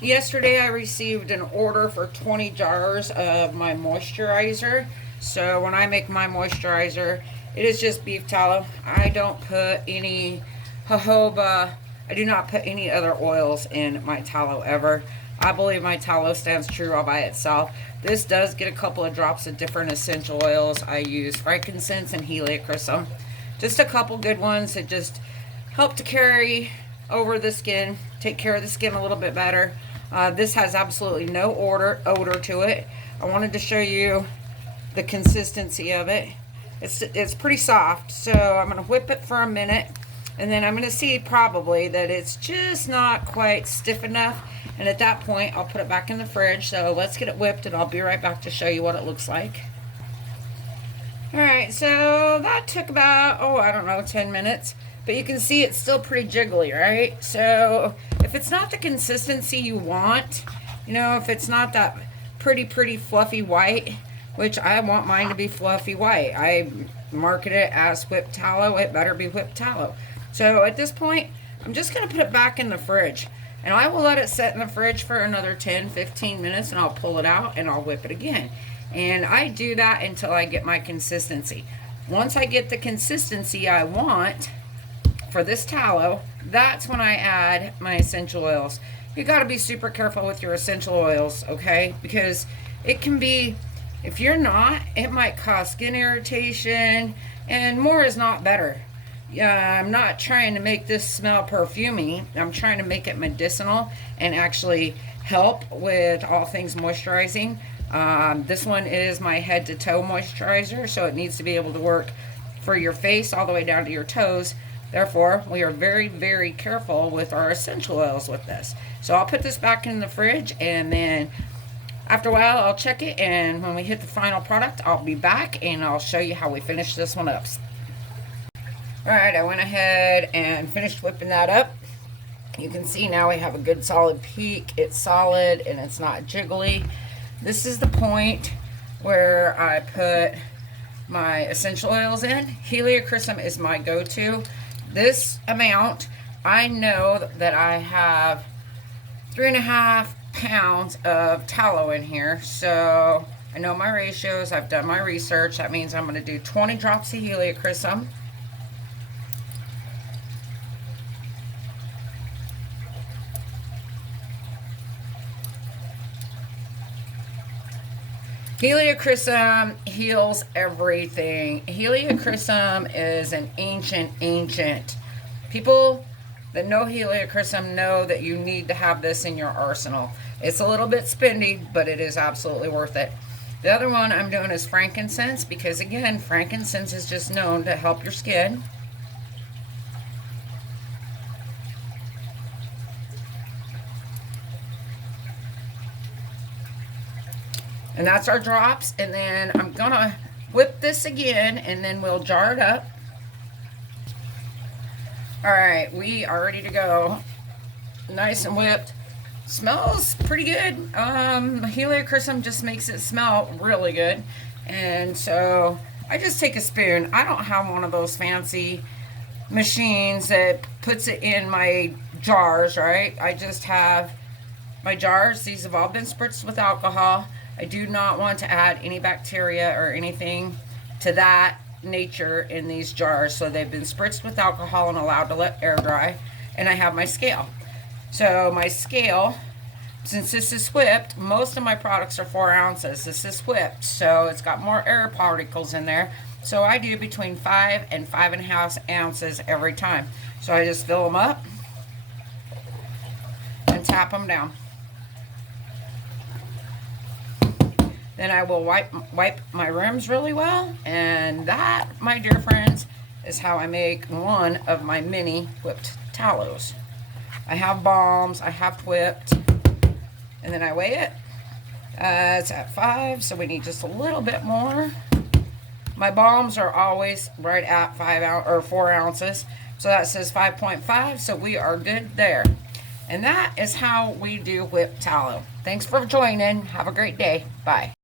Yesterday I received an order for 20 jars of my moisturizer. So when I make my moisturizer, it is just beef tallow. I don't put any jojoba. I do not put any other oils in my tallow ever. I believe my tallow stands true all by itself. This does get a couple of drops of different essential oils. I use frankincense and heliochrysum. Just a couple good ones that just help to carry over the skin, take care of the skin a little bit better. This has absolutely no odor to it. I wanted to show you the consistency of it. It's pretty soft, so I'm going to whip it for a minute, and then I'm going to see probably that it's just not quite stiff enough, and at that point I'll put it back in the fridge. So let's get it whipped and I'll be right back to show you what it looks like. Alright, so that took about, I don't know, 10 minutes. But you can see it's still pretty jiggly, right? So if it's not the consistency you want, if it's not that pretty fluffy white, which I want mine to be fluffy white. I market it as whipped tallow. It better be whipped tallow. So at this point, I'm just going to put it back in the fridge. And I will let it sit in the fridge for another 10-15 minutes, and I'll pull it out and I'll whip it again. And I do that until I get my consistency. Once I get the consistency I want for this tallow, that's when I add my essential oils. You got to be super careful with your essential oils, okay? Because it can be, if you're not, it might cause skin irritation, and more is not better. I'm not trying to make this smell perfumey. I'm trying to make it medicinal and actually help with all things moisturizing. This one is my head to toe moisturizer, so it needs to be able to work for your face all the way down to your toes. Therefore, we are very careful with our essential oils with this. So I'll put this back in the fridge, and then after a while I'll check it, and when we hit the final product, I'll be back and I'll show you how we finish this one up. Alright, I went ahead and finished whipping that up. You can see now we have a good solid peak. It's solid and it's not jiggly. This is the point where I put my essential oils in. Heliochrysum is my go-to. This amount, I know that I have 3.5 pounds of tallow in here, so I know my ratios. I've done my research. That means I'm going to do 20 drops of heliochrysum. Heliochrysum heals everything. Heliochrysum is an ancient. People that know heliochrysum know that you need to have this in your arsenal. It's a little bit spendy, but it is absolutely worth it. The other one I'm doing is frankincense, because again, frankincense is just known to help your skin. And that's our drops. And then I'm gonna whip this again, and then we'll jar it up. All right, we are ready to go. Nice and whipped. Smells pretty good. Heliochrysum just makes it smell really good. And so I just take a spoon. I don't have one of those fancy machines that puts it in my jars, right? I just have my jars. These have all been spritzed with alcohol. I do not want to add any bacteria or anything to that nature in these jars. So they've been spritzed with alcohol and allowed to let air dry. And I have my scale. So my scale, since this is whipped, most of my products are 4 ounces. This is whipped, so it's got more air particles in there. So I do between 5 and 5.5 ounces every time. So I just fill them up and tap them down. Then I will wipe my rims really well. And that, my dear friends, is how I make one of my mini whipped tallows. I have balms, I have whipped, and then I weigh it. It's at 5, so we need just a little bit more. My balms are always right at 4 ounces. So that says 5.5, so we are good there. And that is how we do whipped tallow. Thanks for joining. Have a great day. Bye.